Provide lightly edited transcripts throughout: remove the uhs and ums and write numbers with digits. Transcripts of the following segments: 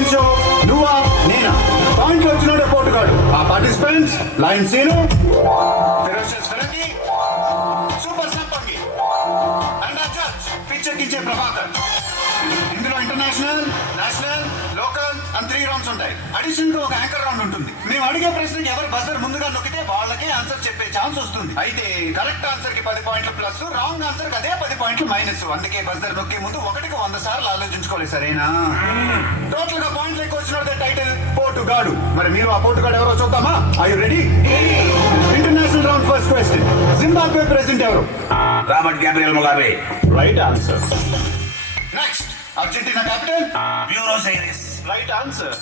Game show నువ్వా నేనా పాయింట్లు వచ్చినోడే పోటుగాడు. ఆ participants line Seenu, ferocious Firangi, super Sampangi and ఆ జడ్జ్ పిచ్చెక్కించే ప్రభాకర్. ఇందులో international, national, local and 3 rounds ఉంటాయి. అడిషన్ గా ఒక యాంకర్ రౌండ్ ఉంటుంది. మేము అడిగే ప్రశ్నకి ఎవరు బజర్ ముందుగా నొక్కితే వాళ్ళకే ఆన్సర్ చెప్పే ఛాన్స్ వస్తుంది. అయితే కరెక్ట్ ఆన్సర్ కి 10 పాయింట్లు ప్లస్, రాంగ్ ఆన్సర్ కి అదే 10 పాయింట్లు మైనస్. అందుకే బజర్ నొక్కే ముందు 1కి 100 సార్లు ఆలోచించుకోవాలి. సరేనా? టోటల్ గా పాయింట్లు ఎక్కువ వచ్చిన టైటిల్ పోటుగాడు. మరి మీరు ఆ పోటుగాడు ఎవరో చూద్దామా? Are you ready? International round first question. Zimbabwe president ఎవరు? Robert Gabriel Mugabe. Right answer. Next Argentina capital? Buenos Aires. Right answer.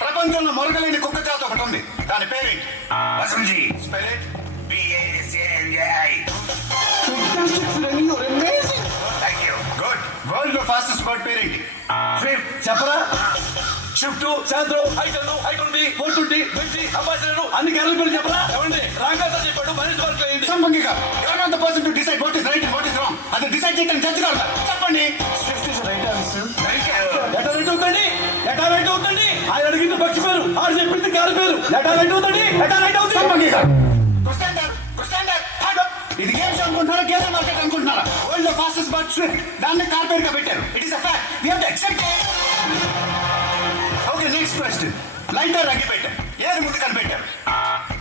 ప్రపంచంలో మొరగలేని కుక్క జాతి ఒకటి ఉంది. దాని పేరేంటి? Basenji. Spell it. BACNJI. Fantastic, Firangi, you're amazing. Thank you. Good. World లో ఫాస్టెస్ట్ బర్డ్ పేరేంటి? స్విఫ్ట్. చెప్పరా? షిఫ్ట్, శాంత్రో, హైటన్, హైటన్ 420, 20, అంబాసిడర్ అన్ని క్యారెల్ పేరు చెప్పరా? ఏమండి రాంగ్ ఆన్సర్ చెప్పాడు. మైనస్ మార్క్ అయింది. సంపంగిగా you're not the person to decide what is right and what is wrong. అది డిసైడ్ చేయడం జడ్జ్ గారు. చెప్పండి. Swift is right answer. Thank you. Letter right అవుతుంది. లెటర్ రైట్ అవుతుంది. ఆయన అడిగింది పక్షి పేరు, ఆడు చెప్పింది కారు పేరు. లెటర్ రైట్ అవుతుంది. లెటర్ రైట్ అవుతుంది. సంపంగిగా ఇది గేమ్స్ అనుకుంటున్నారా, గేమ్ మార్కెట్ అనుకుంటున్నారా? వరల్డ్ లో ఫాస్టెస్ట్ బర్డ్ స్విఫ్ట్. దాన్ని కార్ పేరుగా పెట్టారు. It is a fact. We have to accept it. Okay, next question. Lighter అగ్గిపెట్టె ఏది ముందు కనిపెట్టారు?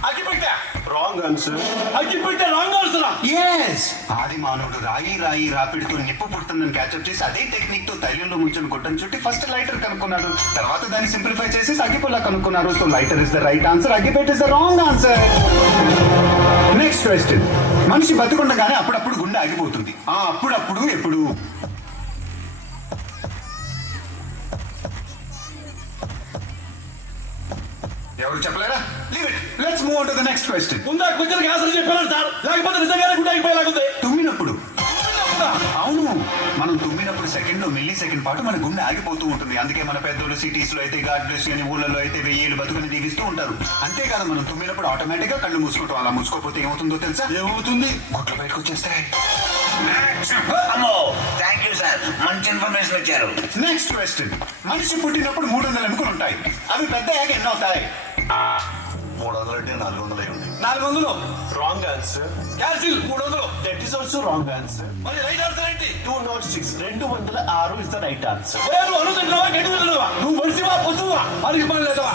అగ్గిపెట్టె. Wrong answer. అగ్గిపెట్టె రాంగ్ ఆన్సర్. yes ఆది మానవుడు రాయి రాపిడితో నిప్పు పుడుతుందని క్యాచప్ చేసి అదే టెక్నిక్ తో తైలంలో ముంచుని గుట్టను చుట్టి ఫస్ట్ లైటర్ కనుక్కున్నాడు. తర్వాత దాన్ని సింప్లిఫై చేసి అగ్గిపుల్ల కనుక్కున్నారు. So lighter is the right answer, అగ్గిపెట్టె is the wrong answer. Next question. మనిషి బతుకుండగానే అప్పుడప్పుడు గుండె ఆగిపోతుంది. ఆ అప్పుడప్పుడు ఎప్పుడు? ఎవరు చెప్పలేరా? Leave it. Let's move on to the next question. ముందా కొంచెం ఆన్సర్ చెప్పాను సార్, లేకపోతే నిజంగానే గుండె ఆగిపోయేలాగుంది. తుమ్మినప్పుడు? అవును, మనం తుమ్మినప్పుడు సెకండ్ లో మిల్లీ సెకండ్ పాటు మన గుండె ఆగిపోతూ ఉంటుంది. అందుకే మన పెద్దోళ్ళు సిటీస్ లో అయితే గాడ్ బ్లెస్ అని, ఊళ్ళలో అయితే 1000 బతుకుని దీవిస్తూ ఉంటారు. అంతేకాదు మనం తుమ్మినప్పుడు ఆటోమేటిక్ గా కళ్ళు మూసుకుంటాం. అలా మూసుకోపోతే ఏమవుతుందో తెలుసా? ఏమవుతుంది? గుట్లు బయటకు వచ్చేస్తాయి. అమ్మో థ్యాంక్ యూ సార్, మంచి ఇన్ఫర్మేషన్ ఇచ్చారు. Next question. మనిషి పుట్టినప్పుడు 300 ఎముకలు ఉంటాయి. అవి పెద్ద అయ్యాక ఎన్ని అవుతాయి? 300 అంటే 400 ఉంది. 400. Wrong answer. Cancel. 300. That is also wrong answer. మరి రైట్ ఆన్సర్ ఏంటి? 206. 206 ఇస్ ద రైట్ ఆన్సర్. నువ్వు అనుకుంటున్నావా గడ్డి తింటున్నావా? నువ్వు మనిషివా పశువా? అడిగి పని లేదవా?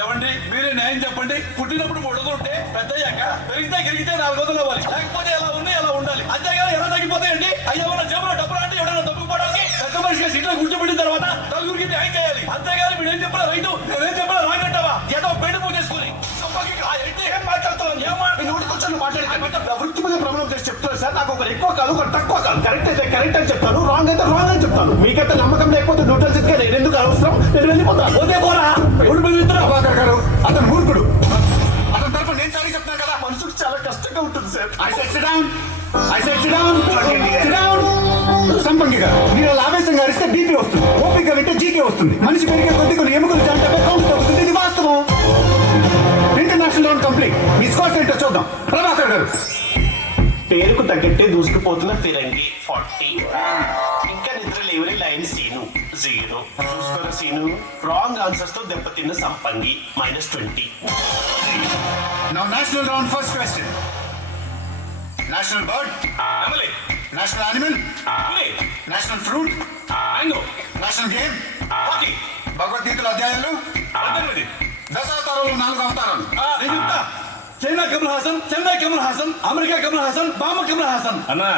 ఏమండి మీరే న్యాయం చెప్పండి. పుట్టినప్పుడు 300 ఉంటే పెద్దయ్యాక పెరిగితే గిరిగితే 400 అవ్వాలి. లేకపోతే ఎలా ఉన్నాయి అలా ఉండాలి. అంతేగాని ఎలా తగ్గిపోతాయండి? అయ్యా మన జేబులో డబ్బులు అంటే ఎవరైనా తప్పుకోవడానికి పెద్ద మనిషిగా సీట్లో కూర్చోబెట్టిన తర్వాత నలుగురికి న్యాయం చేయాలి. అంతేగాని మీరు ఏం చెప్పినా రైతు, నేనేం చెప్పినా రాంగ్ అంటావా? ఏదో పెళ్లి పూజ చేసుకుని ఏం మాట్లాడుతున్నాను? వృత్తిపద ప్రమాణం చేసి చెప్తున్నారు సార్. నాకు ఒకరు ఎక్కువ కాదు ఒకరు తక్కువ కాదు. కరెక్ట్ అయితే కరెక్ట్ అని చెప్తాను, రాంగ్ అయితే రాంగ్ అని చెప్తాను. మీకైతే నమ్మకం లేకపోతే న్యూట్రల్ చెప్తే నేను ఎందుకు అవసరం? నేను వెళ్ళిపోతాను. పోతే పోరా. ఎవడు బెదిరిస్తున్నావు? ప్రభాకర్ గారు అతను మూర్ఖుడు. అతని తరఫున నేను సారీ చెప్తున్నాను కదా. మనసుకు చాలా కష్టంగా ఉంటుంది sir. I said sit down. సంపంగిగా మీరు అలా ఆవేశంగా అరిస్తే బీపీ వస్తుంది, ఓపిక వింటే జీకే వస్తుంది. మనిషి పెరిగే కొద్ది కొన్ని ఎముకలు జాంటే కౌంట్ తగ్గుతుంది. ఇది వాస్తవం. International round complete. మీ స్కోర్స్ ఏంటో చూద్దాం. ప్రభాకర్ గారు. పేరుకు తగ్గట్టే దూసుకుపోతున్న ఫిరంగి 40. ఇంకా నిద్ర లేవని లైన్ సీను 0. చూసుకోరా సీను. రాంగ్ ఆన్సర్స్ తో దెబ్బతిన్న సంపంగి -20. Now national round first question. National bird? Emily. National animal? Emily. National fruit? Mango. National game? Hockey. భగవద్గీతల అధ్యాయాలు? 18. దశావతారాలు 4 అవతారాలు. నేను చెప్తా. చైనా కమల్ హాసన్, చెన్నై కమల్ హాసన్, అమెరికా కమల్ హాసన్, బామ కమల్ హాసన్. అన్నా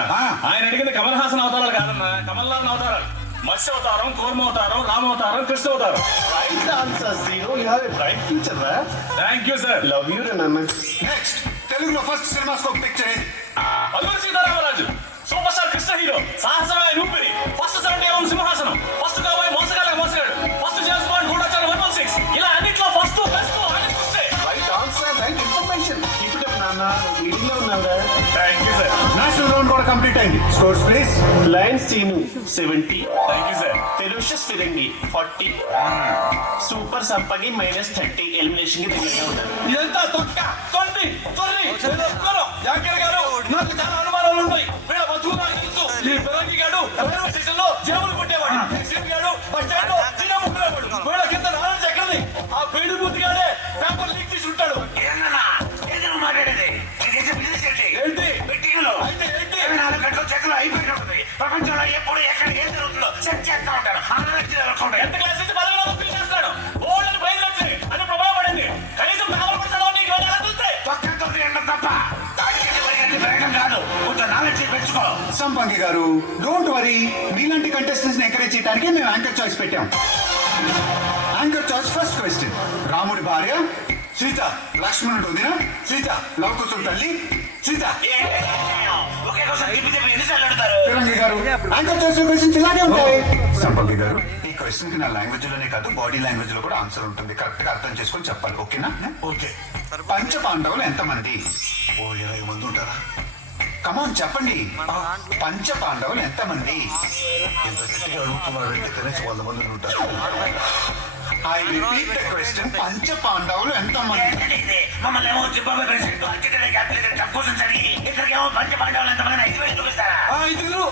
ఆయన అడిగింది కమల్ హాసన్ అవతారాలు కాదన్నా, కమల్ నాథన్ అవతారాలు. మత్స్య అవతారం, కూర్మ అవతారం, రామ అవతారం, కృష్ణ అవతారం. Right answer Seenu. You have a bright future రా. Thank you sir. Love you రెనమన్. నెక్స్ట్ తెలుగులో ఫస్ట్ సినిమాస్కోప్ పిక్చర్ ఏది? Alluri Sitaramaraju. Super star Krishna hero. సాహసమైన ఊపిరి. ఫస్ట్ 70 సింహాసనం. ఫస్ట్ కాబోయే Mosagallaku Mosagadu. First James Bond 116. ఇలా అన్నిట్లో ఫస్ట్ బెస్ట్ ఆయన చూస్తే. Right answer, right information. Keep it up నాన్న. లీడింగ్ లో ఉన్నావురా. Thank you sir. National round కూడా కంప్లీట్ అయింది. Scores please. Line Seenu 70. Thank you sir. Ferocious Firangi 40. Super Sampangi -30. Elimination కి దగ్గరగా ఉన్నారు. ఇదంతా తొక్క తొండి తొర్రి జాకర్ గారు. నాకు చాలా అనుమానాలు ఉన్నాయి. వీళ్ళ బతుకు నాకు తెలుసు. ఈ ఫిరంగి గాడు రైల్వే స్టేషన్ లో జేబులు కొట్టేవాడు. సీన్ గాడు బస్ స్టాండ్ లో చిన్న ముక్కలేవాడు. క్వశ్చన్స్ ఎంకరేజ్ చేయడానికి మేము యాంకర్ చాయిస్ పెట్టాం. Anchor choice first question. రాముడి భార్య సీత, లక్ష్మణుడు వదిన సీత, లవకుశుల తల్లి సీత. ఒకే కోసం తిప్పి తిప్పి ఎన్నిసార్లు అడుగుతారు? తిరంగి గారు, యాంకర్ చాయిస్ క్వశ్చన్స్ ఇలాగే ఉంటాయి. సంపంగి గారు, ఈ క్వశ్చన్ కి నా లాంగ్వేజ్ లోనే కాదు బాడీ లాంగ్వేజ్ లో కూడా ఆన్సర్ ఉంటుంది. కరెక్ట్ గా అర్థం చేసుకొని చెప్పాలి. ఓకేనా? ఓకే. పంచ పాండవులు ఎంతమంది? ఓ 20 మంది ఉంటారా? కమాన్ చెప్పండి. పంచ పాండవులు ఎంతమంది? ఎంత గట్టిగా అడుగుతున్నారంటే కనీసం 100 మంది ఉంటారు. I repeat the question. పంచ పాండవులు ఎంతమంది? ఏంటంటే ఇది? మమ్మల్ని ఏమో జింబాబే ప్రెసిడెంట్, అర్జెంటీనా క్యాపిటల్ కూర్చొని చదివి ఇద్దరికేమో పంచ పాండవులు ఎంతమంది 5 వేలు చూపిస్తారా? 5 ఐదుగురు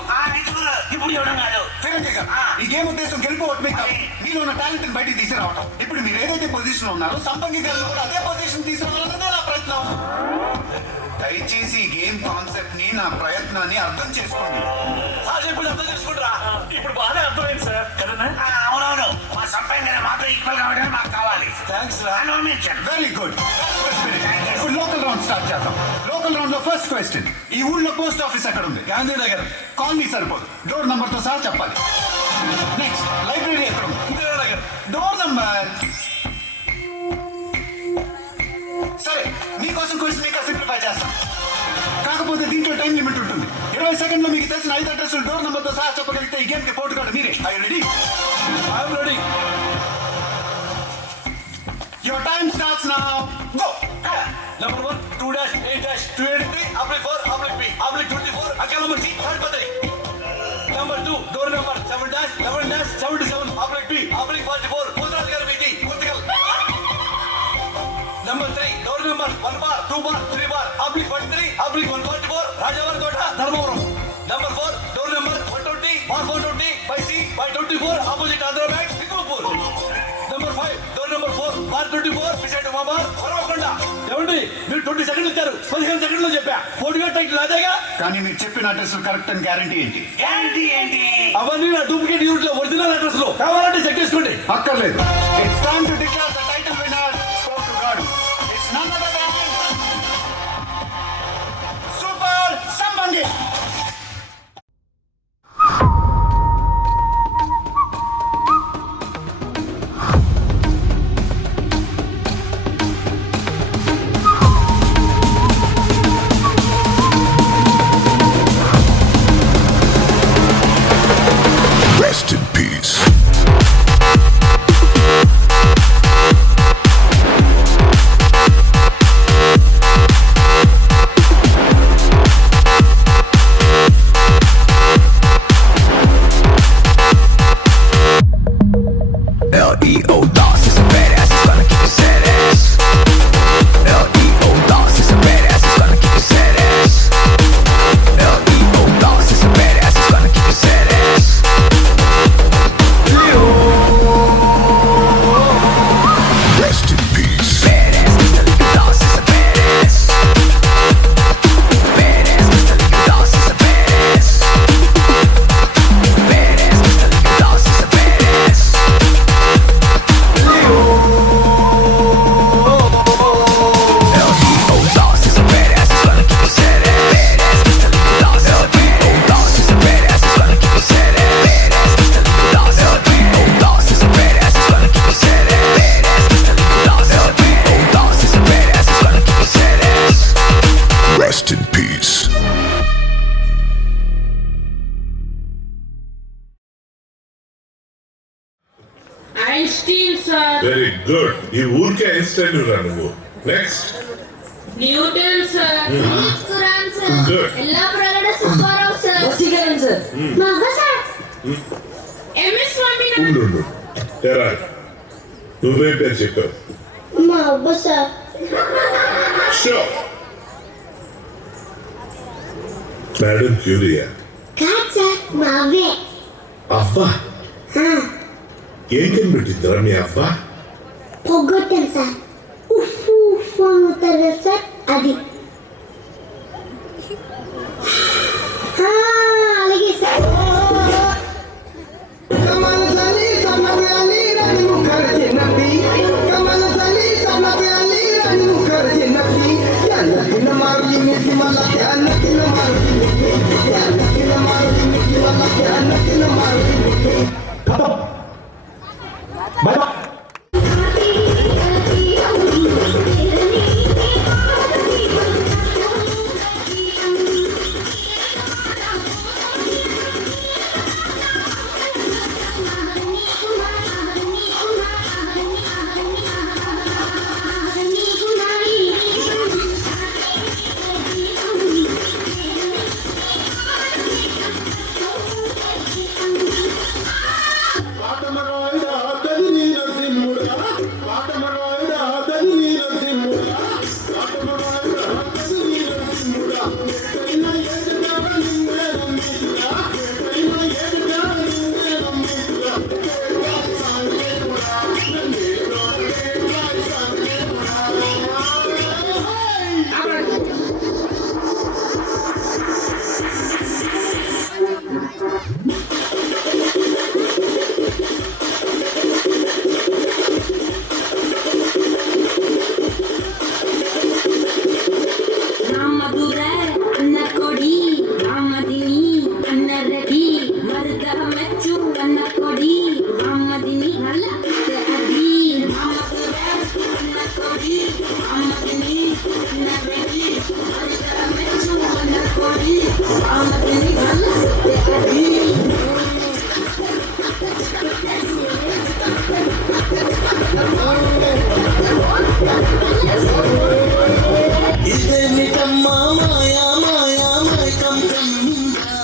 ఇప్పుడు ఇవ్వడం కాదు. తిరంగి గారు, ఈ గేమ్ ఉద్దేశం గెలుపు ఓటమి కాదు. మీలో ఉన్న టాలెంట్ బయటికి తీసుకురావడం. ఇప్పుడు మీరు ఏదైతే పొజిషన్ లో ఉన్నారో సంపంగి గారు కూడా అదే పొజిషన్ తీసుకురావాలన్నదే నా ప్రయత్నం. దయచేసి ఈ గేమ్ కాన్సెప్ట్ ని, నా ప్రయత్నాన్ని అర్థం చేసుకోండి. ఇప్పుడు అర్థం చేసుకుంటారా? ఇప్పుడు బాగా అర్థమైంది సార్ కదనా? అవునవును, మా సంపంగి మాతో ఈక్వల్ కావడం మాకు కావాలి. థ్యాంక్స్ రా. No mention. Very good. ఇప్పుడు లోకల్ రౌండ్ స్టార్ట్ చేద్దాం. లోకల్ రౌండ్ లో ఫస్ట్ క్వశ్చన్. ఈ ఊళ్ళో పోస్ట్ ఆఫీస్ ఎక్కడ ఉంది? గాంధీనగర్. కాలనీ సరిపోదు, డోర్ నంబర్ తో సహా చెప్పాలి. నెక్స్ట్, లైబ్రరీ ఎక్కడ ఉంది? ఇందిరానగర్. Door number. సరే, మీకోసం క్వశ్చన్ ఇంకా సింప్లిఫై చేస్తాం. కాకపోతే దీంట్లో టైం లిమిట్ ఉంటుంది. 20 సెకండ్లో మీకు తెలిసిన 5 అడ్రస్లు డోర్ నంబర్ తో సహా చెప్పగలిగితే ఈ గేమ్ కి పోటుగాడు మీరే. I ready? I'm ready. Your time starts now. Go. Number 1, 2-8-283-B/B/B/24, Akal number C, third Padri. Number 2, door number 7-7-77-B/B/44, Podraj Gar VG, Kurtikal. Number 3, door number 1 bar, 2 bar, 3 bar, /43/144, Rajavar Kota, Dharmavaram. Number 4, door number 120/420 by C by 24, opposite Andhra Bank, Vikupur. Number 5, door number 4, bar 24, beside Umar, Varakonda. ఏమండి, మీరు 20 సెకండ్లు ఇచ్చారు, 15 సెకండ్లో చెప్పా. పోటీగా title అదేగా. కానీ మీరు చెప్పిన అడ్రస్ కరెక్ట్ అని గ్యారంటీ ఏంటి? గ్యారంటీ ఏంటి? అవన్నీ నా డూప్లికేట్ యూనిట్ లో ఒరిజినల్ అడ్రస్ లో కావాలంటే చెక్ చేసుకోండి. అక్కర్లేదు. It's time to declare the title winner. పోటుగాడు. It's none other than super Sampangi. Rest in peace. L.E.O. Lost is a badass, it's gonna keep you sad ass. L.E.O. Lost is a badass, it's gonna keep you sad ass. L.E.O. Lost is a badass, it's gonna keep you sad ass. Rest in peace. Badass, Mr. League Lost is a badass. Badass, Mr. League Lost is a badass. Badass, Mr. League Lost is a badass. L.E.O. Lost is a badass, it's gonna keep you sad ass. Badass, Mr. League Lost is a badass. L.E.O. Lost is a badass, it's gonna keep you sad ass. Badass, Mr. League Lost is a badass. L.E.O. Lost is a badass, it's gonna keep you sad ass. Badass, Mr. League Lost is a badass. L.E.O. Lost is a badass, it's gonna keep you sad ass. Rest in peace. Einstein sir, very good. ఈ ఊరికే Einstein రా నువ్వు. Next. Newton sir, ఖురాన్ sir, Good. Yellapragada Subbarao sir, Vaseegaran sir, మా అవ్వ sir, MS Swaminathan, ఉండు ఎరా, నువ్వేం పేరు చెప్పావు? మా అవ్వ సార్, షో. మేడం క్యూరియా. కాదు సార్, మా అవ్వే. అబ్బా, ఏం కనిపెట్టిందిరా మీ అబ్బా? పొగొట్టాను సార్, ఉఫ్ ఉఫ్ అని అవుతారు కదా సార్, అది. అలాగే సార్. Marli, bye bye. కాటమరాయుడా కదిరి నరసింహుడా, కాటమరాయుడా కదిరి నరసింహుడా, కాటమరాయుడా కదిరి నరసింహుడా, ఎక్కడైనా ఎదుగాడ నిన్నే నమ్మితురా, ఎక్కడైనా ఎదుగాడ నిన్నే నమ్మితురా, కేవాయి సాంకేతుడా, నన్నే కేవాయి సాంకేతుడా. రామదుర అన్న కొడి రామదిని అన్న రెడి మరుద మెచ్చు అన్న కొడి రామదిని నల్ల అది రామదుర అన్న కొడి రామదిని అన్న రెడి మరుద మెచ్చు అన్న కొడి రామదిని నల్ల అది ఇదేమిటమ్మా మాయా మాయా మైకం కమ్మిందా,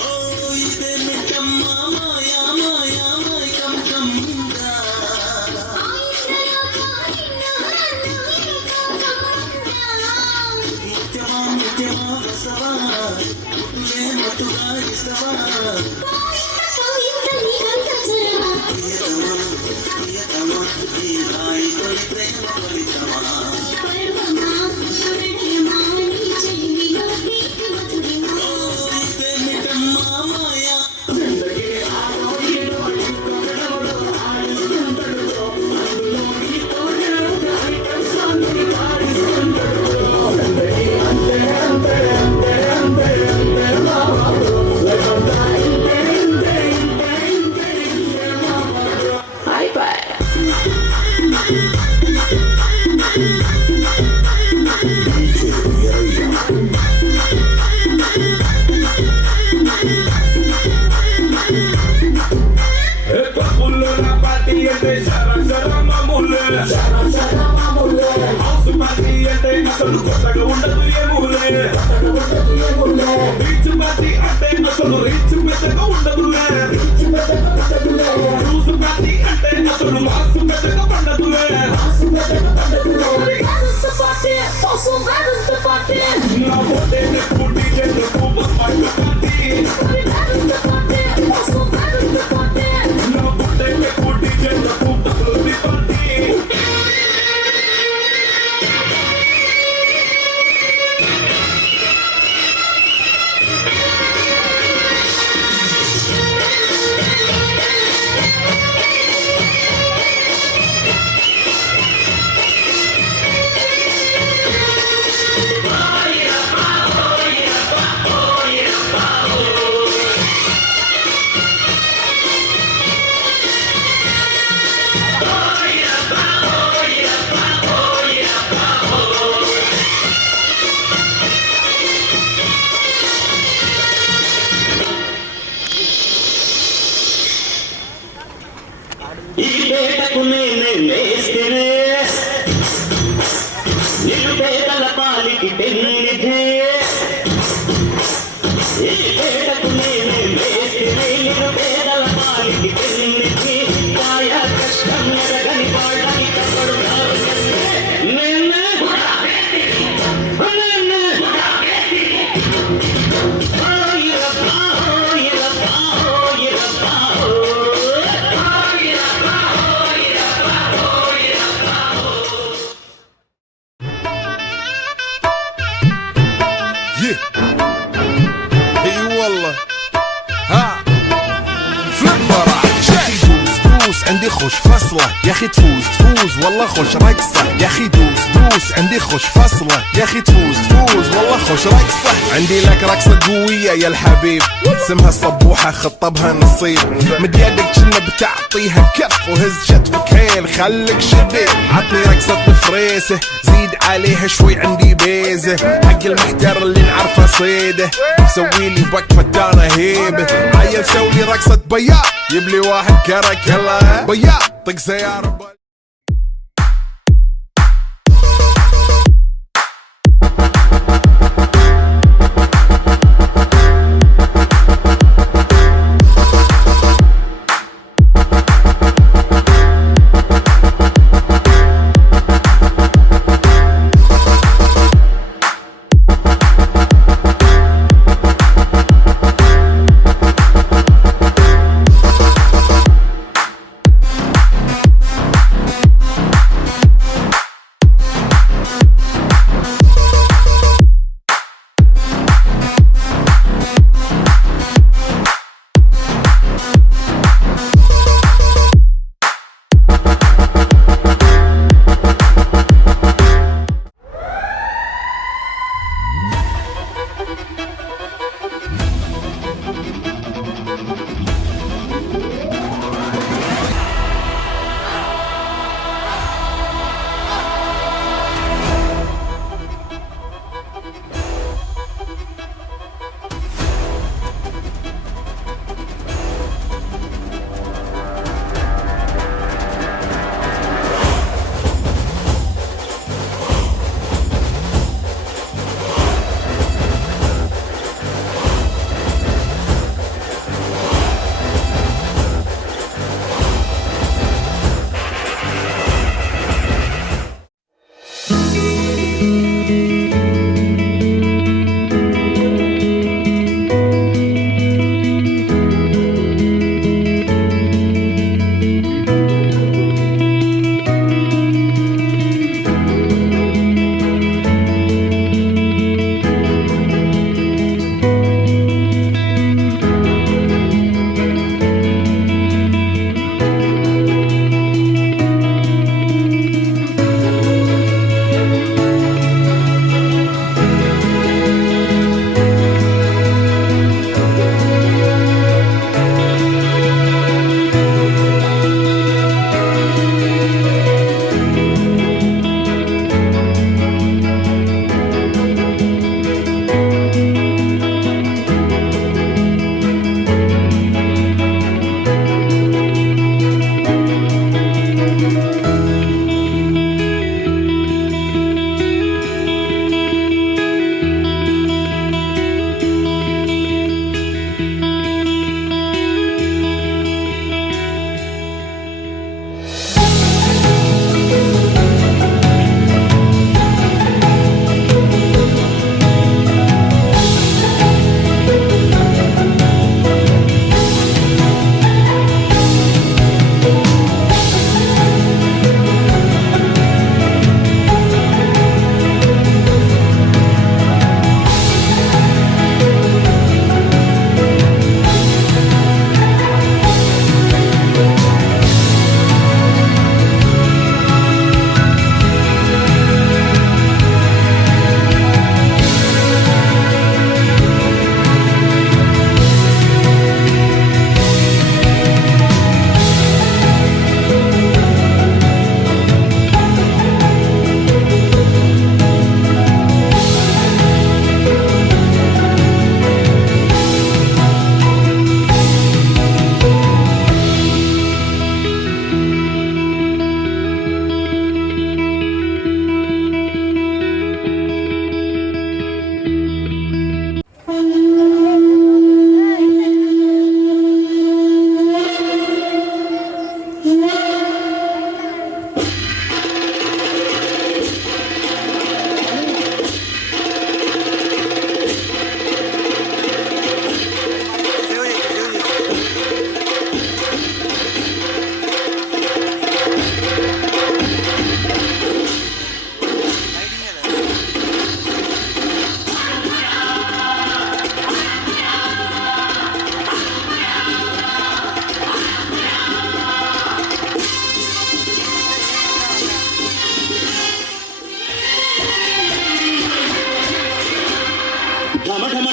ఓ ఇదేమిటమ్మా మాయా మాయా మైకం కమ్మిందా, నిత్యమా నిత్యమా బసవా ముట్టులే మట్టుగా ఇస్తవా, ప్రియతమా ఈ రాయి తొలి ప్రేమ ఫలితమా, ఇదేమిటమ్మా మాయా పప్పులు నా పార్టీ అంటే శర శర మామూలు హౌస్ పార్టీ అంటే అసలు కొత్తగా ఉండదు ఏమూలే రీచ్ పార్టీ అంటే అసలు రీచ్ పెద్దగా ఉండదు రూస్ పార్టీ అంటే అసలు మాసు పెద్దగా పండదులే నా పోతే పూర్తి చేస్తూ పార్టీ నా పోతే పూర్తి చేస్తూ పార్టీ ఈ పేటకు నేనే మేస్తిరే, నిరుపేదల పాలికి పెన్నిధే, ఈ పేటకు నేనే మేస్తిరే, నిరుపేదల పాలికి పెన్నిధి, కాయ కష్టం ఎరగని వాళ్ళని కపడుతారు నేనే اي والله ها فليبر شكل بوز دروس عند عندي خوش فصلة يا اخي تفوز والله خوش رقصة يا اخي دوس عندي خوش فصلة يا اخي تفوز والله خوش رقصة عندي لك رقصة قوية يا الحبيب اسمها الصبوحة خطبها نصيب مد يدك كنا بتعطيها كف وهز شتفك هيل خليك شديد عطني رقصة فريسة زيد عليها شوي عندي بيزة حق المحتر اللي نعرفه صيده سويلي وقفة دانا هيبة عيل سوي رقصة بياض يبلي واحد كرك يلا بياض طق سيارة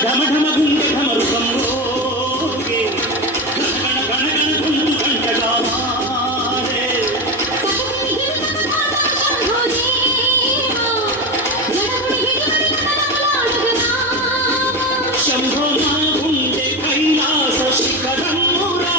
ఢమ ఢమ గుండె ఢమరుకం మోగే గణ గణ గణ గొంతు గంటగా మారే శంభో నా గుండె Kailasa శిఖరమురా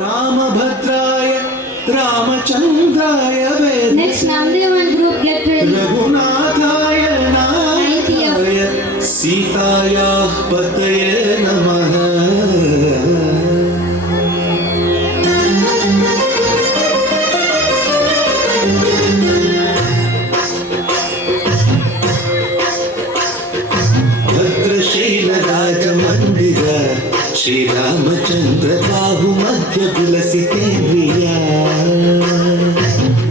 రామభద్రాయ రామచంద్రాయ Next Namdev and group get ready. రఘునాథాయ నాథాయ సీతాయా పతయే నమః. భద్రశైల రాజమందిర శ్రీరామచంద్ర బాహు మధ్య విలసితేంద్రియా.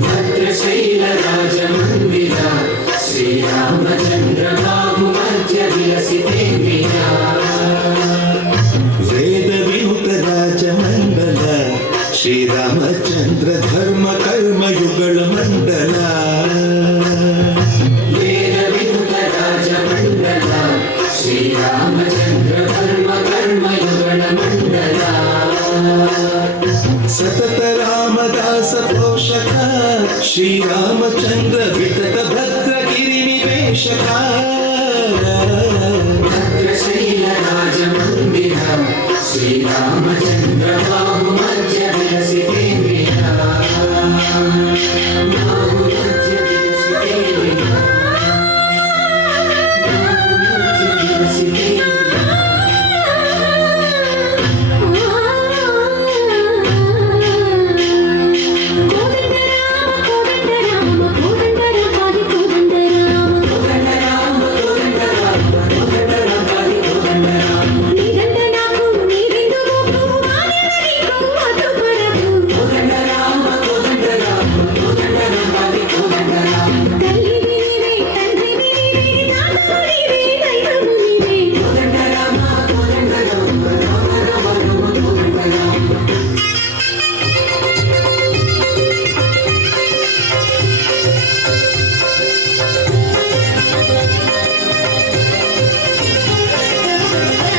భద్రశైల రాజమందిర శ్రీరామచంద్ర బాహు మధ్య విలసితేంద్రియా. వేద వినుత రాజమండల శ్రీరామచంద్ర ధర్మ కర్మయుగళ మండల. వేద వినుత రాజమండల శ్రీరామచంద్ర ధర్మ కర్మయుగళ మండల. సతత రామదాస పోషక శ్రీరామచంద్ర వితత భద్రగిరి నివేశక. భద్రశైల రాజమందిర శ్రీరామచంద్ర బాహు మధ్య విలసితేంద్రియ. బాహు మధ్య విలసితేంద్రియ.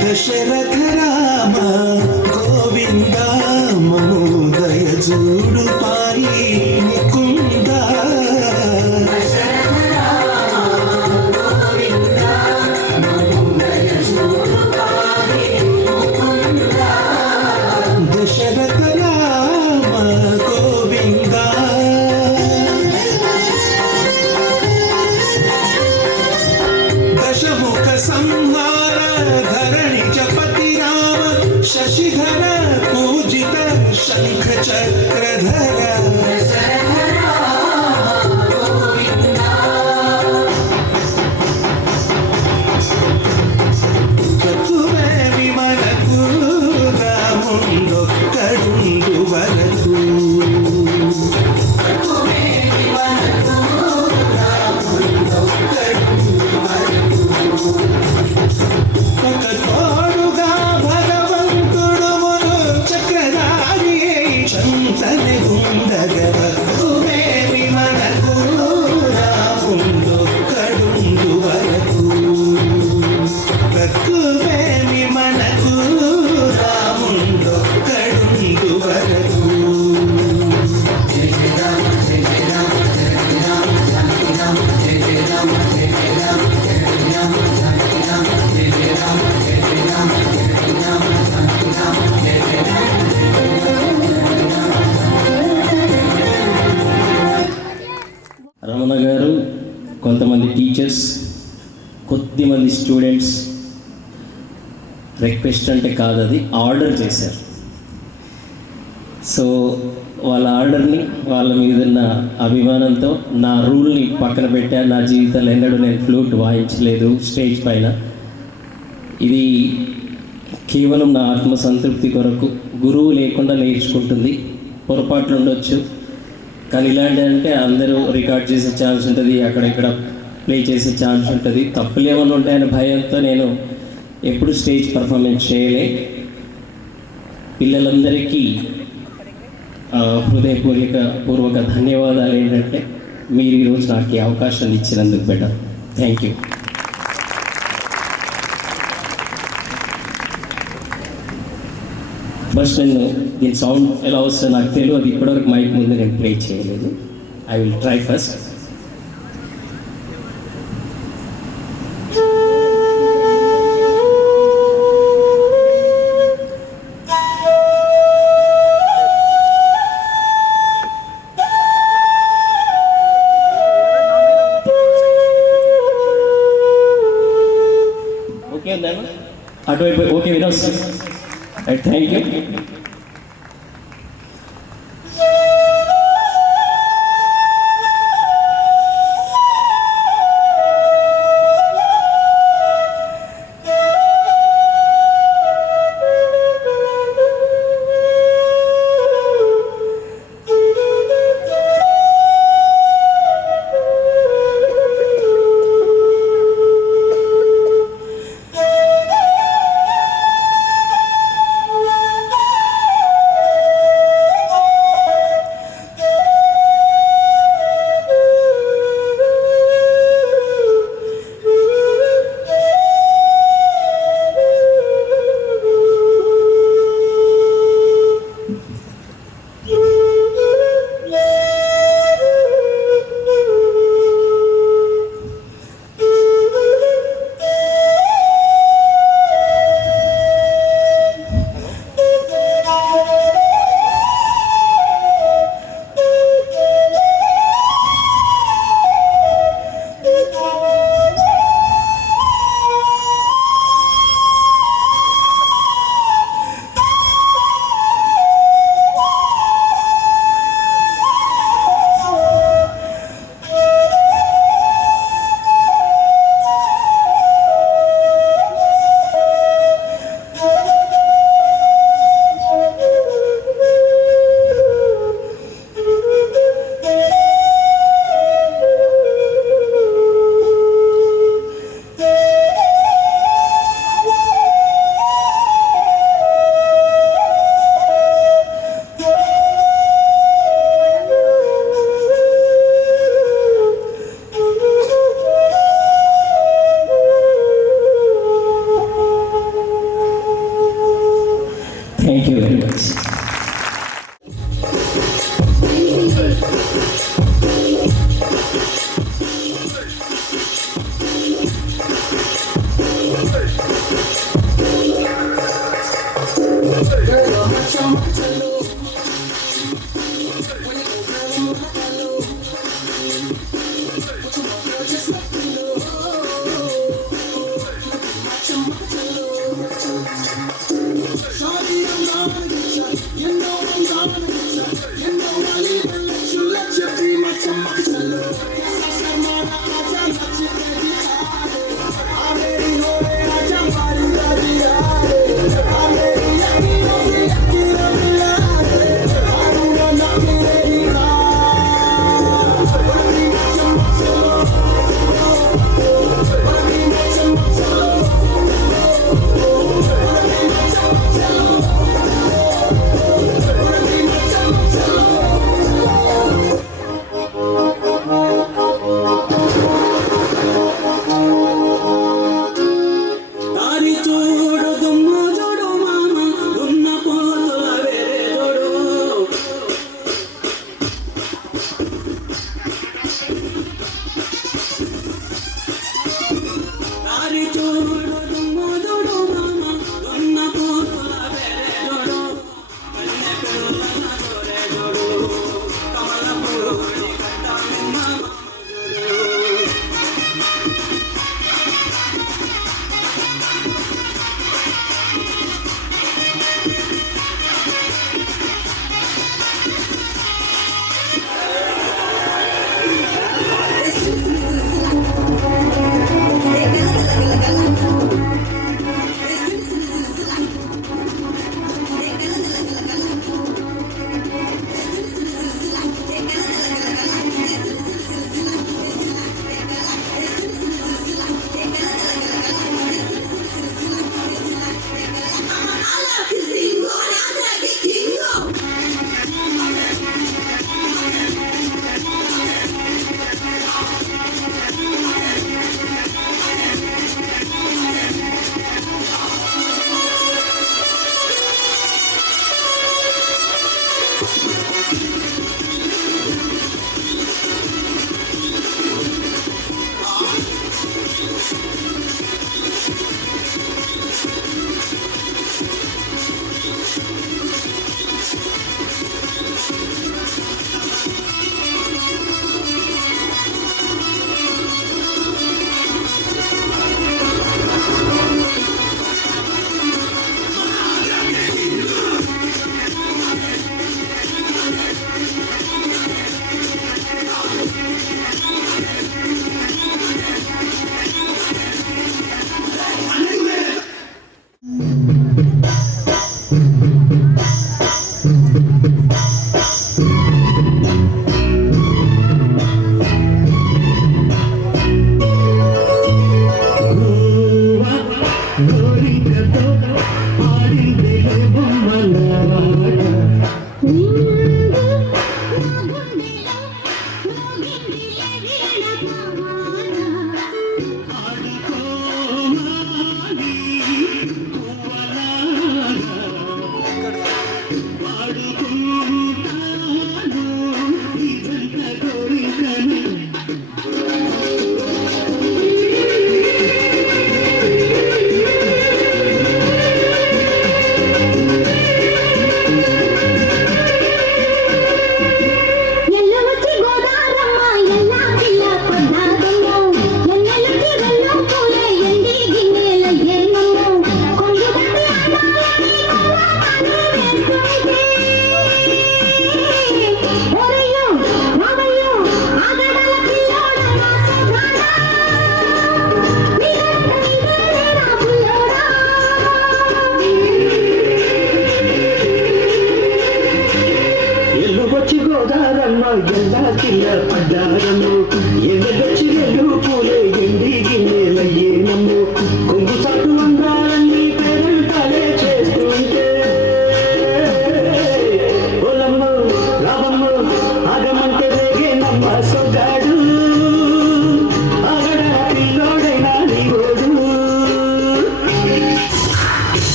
దశరథ రామ గోవింద మమోదయ జూడు పాయి ముకుంద. దశరథ రామ గోవింద. దశముఖ సంహార ధరణి జపతి రమణ గారు, కొంతమంది టీచర్స్, కొద్దిమంది స్టూడెంట్స్ రిక్వెస్ట్ అంటే కాదు, అది ఆర్డర్ చేశారు. సో వాళ్ళ ఆర్డర్ని, వాళ్ళ మీద ఉన్న అభిమానంతో నా రూల్ని పక్కన పెట్టా. నా జీవితంలో ఎన్నడూ నేను ఫ్లూట్ వాయించలేదు స్టేజ్ పైన. ఇది కేవలం నా ఆత్మసంతృప్తి కొరకు. గురువు లేకుండా నేర్చుకుంటుంది, పొరపాట్లు ఉండొచ్చు, కానీ ఇలాంటి అంటే అందరూ రికార్డ్ చేసే ఛాన్స్ ఉంటుంది, అక్కడెక్కడ ప్లే చేసే ఛాన్స్ ఉంటుంది. తప్పులు ఏమైనా ఉంటాయనే భయంతో నేను ఎప్పుడు స్టేజ్ పర్ఫార్మెన్స్ చేయలే. పిల్లలందరికీ హృదయపూర్వక ధన్యవాదాలు. ఏంటంటే మీరు ఈరోజు నాకు ఈ అవకాశాన్ని ఇచ్చినందుకు బెటర్. Thank you. ఫస్ట్ నేను దీని సౌండ్ ఎలా వస్తుందో నాకు తెలియదు, అది ఇప్పటివరకు మైక్ ముందు నేను ప్లే చేయలేదు. I will try first. Okay ఉందండి, అటువైపు ఓకే వినోస్. Thank you.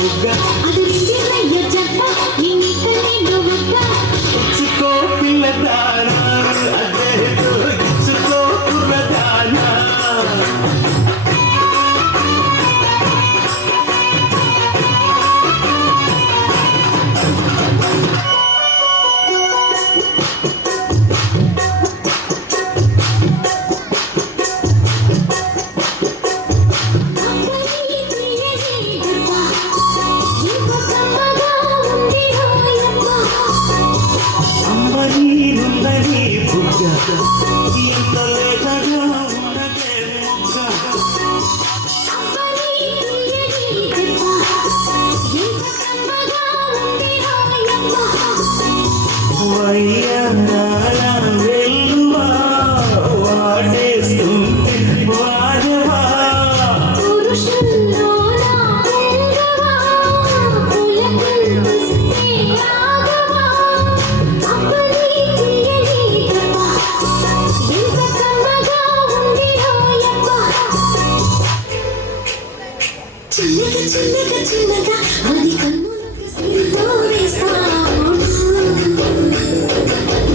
బుగ్గ అది నిండినయ్య జబ్బ ఎన్నిక నిండు ముగ్గ ఇచ్చుకో పిల్లదానా అదేదో ఇచ్చుకో కుర్రదానా అమ్మని తీయని దెబ్బ ఇంత కమ్మగా ఉంది ఓయమ్మ అమ్మని నుందని బుగ్గ ఎంత లేతగా ఉండదే ముగ్గ అమ్మని తీయని దెబ్బ ఇంత కమ్మగా ఉంది ఓయమ్మ వయ్యాల వెల్లువా వాడేస్తుంటే వాడవా పురుషుల్లోన పొంగవా పులకిందుస్తే ఆగవా అమ్మని తీయని దెబ్బ ఇంత కమ్మగా ఉంది ఓయమ్మ చిన్నగా చిన్నగా చిన్నగా అది కన్నులకు సిరితో వేస్తాము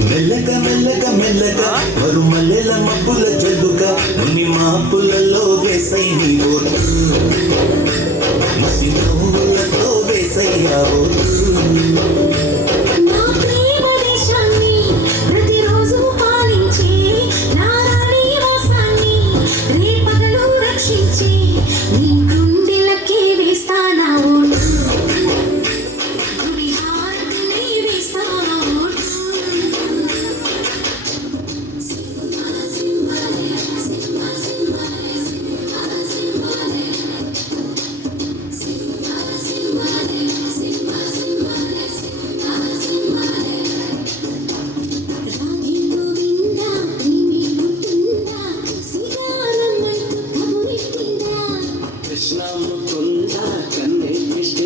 మెల్లగా మెల్లగా మెల్లగా మరుమల్లెల మబ్బుల జల్లుగా ఉన్ని మాపులలో వేసై నీ ఓటు ముసి నవ్వులతో వేసయ్యావు నా ప్రేమ దేశాన్ని ప్రతిరోజు పాలించి నా రాణి మోసాన్ని రేపగలు రక్షించి నీ గుండెలకే వేస్తానా ఓటు గుడి హారతిని వేస్తానా ఓటు సింహాల సింహాలే సింహా సింహాలే సింహాల సింహాలే సింహాల సింహాలే సింహా సింహాలే సింహాల సింహాలే రాధే గోవిందా ప్రేమి పుట్టిందా శ్రీరామయ్య కబురెట్టిందా కృష్ణ ముకుంద కన్నే కృష్ణ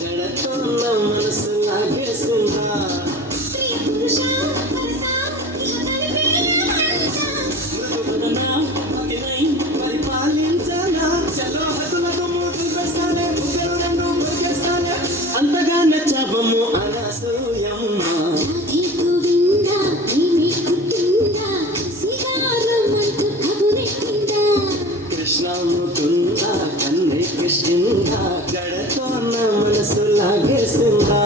జడతోన్న మనసు లాగేసిందా ప్రియ పురుష పరసా ఇహ కలిపే మనసా మృదువదనా పతినై పరిపాలించనా చలో హద్దులకు మూతులు వేస్తానే బుగ్గలు రెండు కొరికేస్తానే అంతగా నచ్చావమ్ము అనసూయమ్మ రాధే గోవిందా ప్రేమి పుట్టిందా శ్రీరామయ్య కబురెట్టిందా కృష్ణ ముకుంద కన్నే కృష్ణ జడతోన్న మనసు లాగేసిందా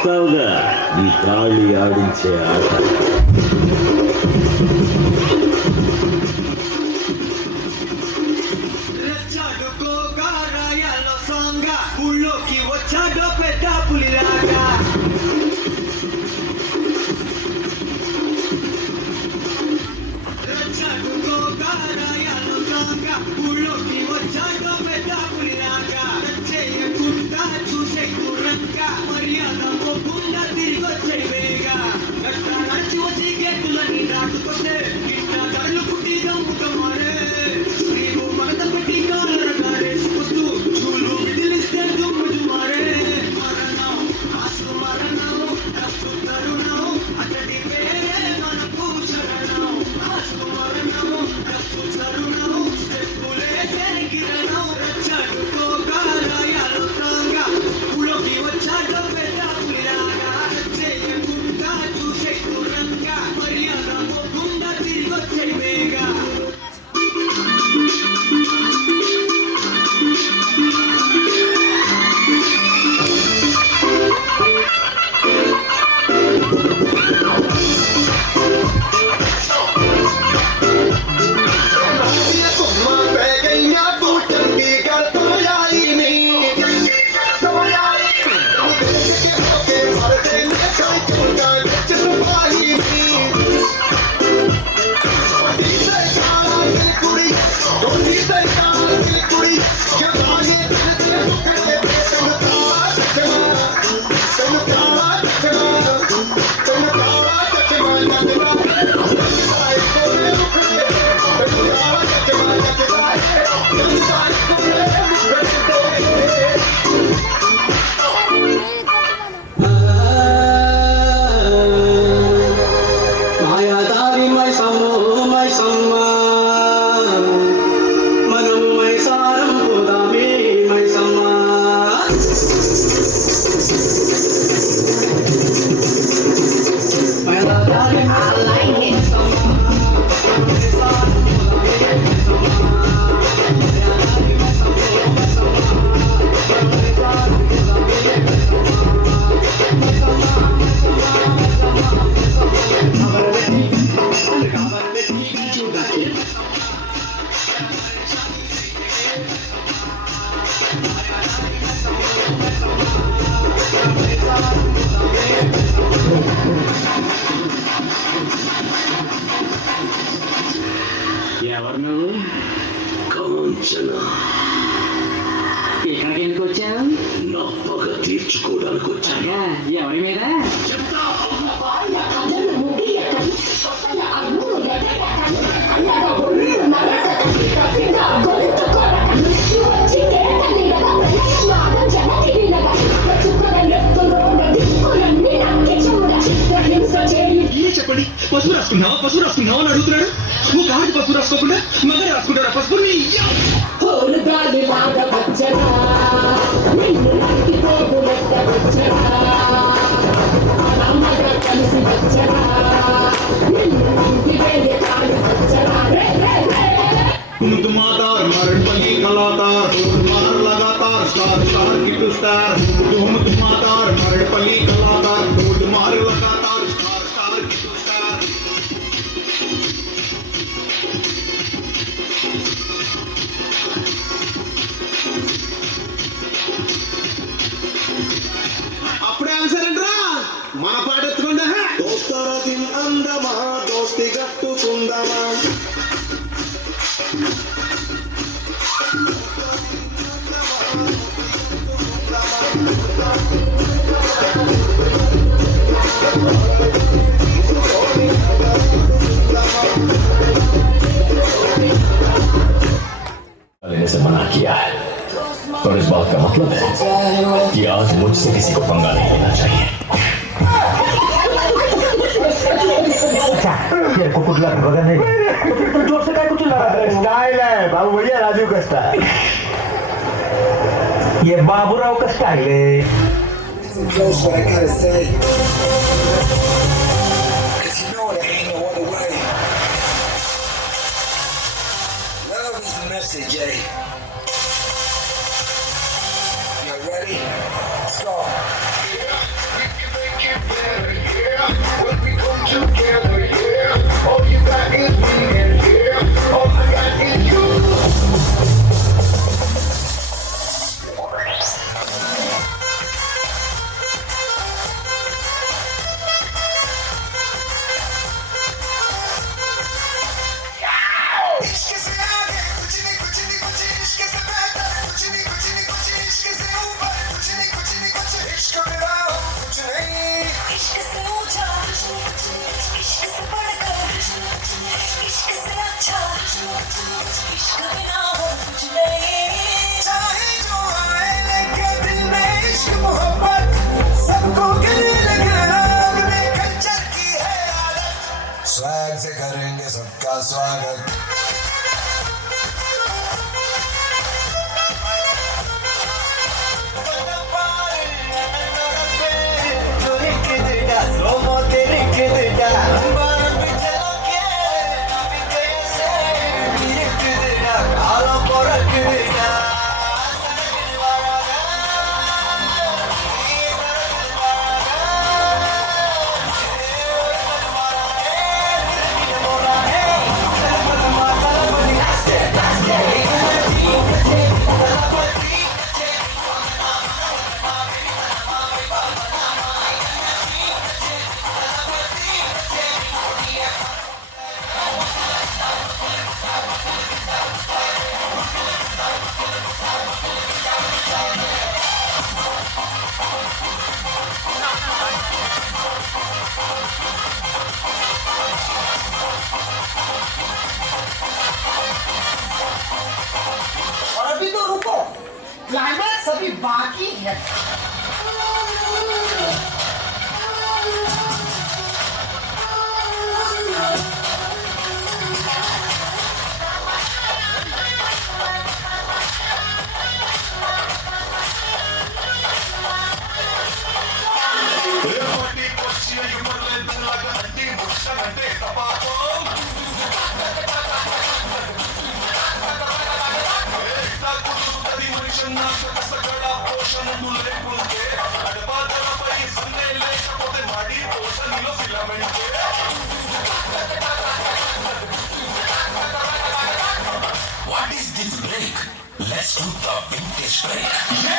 చూస్తావుగా ఈ తాళి ఆడించే ఆట. ఊళ్ళోకి వచ్చాడో పెద్ద పులిలాగా ఊళ్ళోకి వచ్చాడో పెద్ద పులిలాగా చేయకుండా చూసే దూరంగా మర్యాద పోకుండా తిరిగి వచ్చే వేగా నడిచి వచ్చి గేటులని దాటుకొస్తే గిట్ట కళ్ళు పుట్టి దమ్ముగా మారే నీవు మగత పెట్టి కాలరగారేసుకొస్తూ చూలు విదిలిస్తే దుమ్ముడు మారే మరణం ఆసు మరణం రస్తు తరుణం అతడి పేరే మనకు శరణం ఆసు మరణం రస్తు తరుణం చెప్పులేసే కిరణం రచ్చడుకోగాయాలు తాంగా ఉలోకి వచ్చాడో పెద్ద పులిలాగా చేయకుండా చూసే దూరంగా మర్యాద పోకుండా తిరిగి వచ్చే వేగా మాయాదారి మైసమ్మ మనం మైసారం పోదామే మైసమ్మ మాయాదారి ఎవరు నువ్వు కాంచన ఇక్కడికి ఎందుకు వచ్చావు నా పగ తీర్చుకోవడానికి వచ్చాను. ఎవరి మీద చెప్పండి పసుపు రాసుకున్నావా అని అడుగుతున్నాడు. నువ్వు కాదు పసుపు రాసుకోకుండా మగ రాసుకుంటారా పసుపుని तुमातार मरण पली कलातार मार लगातार स्टार स्टार किट स्टार तुमातार मरण पली कलातार मार लगातार स्टार स्टार किट स्टार అప్పుడే ఆన్సర్ ఏంట్రా మన పాట ఎత్తుకుంటా దోస్తర దిన్ అందమా దోస్తి గట్టుకుందమా मैंने से मना किया है और इस बात का मतलब है कि आज मुझसे किसी को पंगा नहीं लेना चाहिए. कुकुरला बघा नाही तू जोर से काय कुठला स्टाइल है बाबू भैया राजू का स्टाइल ये बाबूराव का स्टाइल है. Close what I gotta say, 'cause you know there ain't no other way. Love is the message, eh? You ready? Let's go. Swag से करेंगे सबका स्वागत और अभी तो रुको, क्लाइमैक्स अभी बाकी है। What is this break? Let's do the vintage break.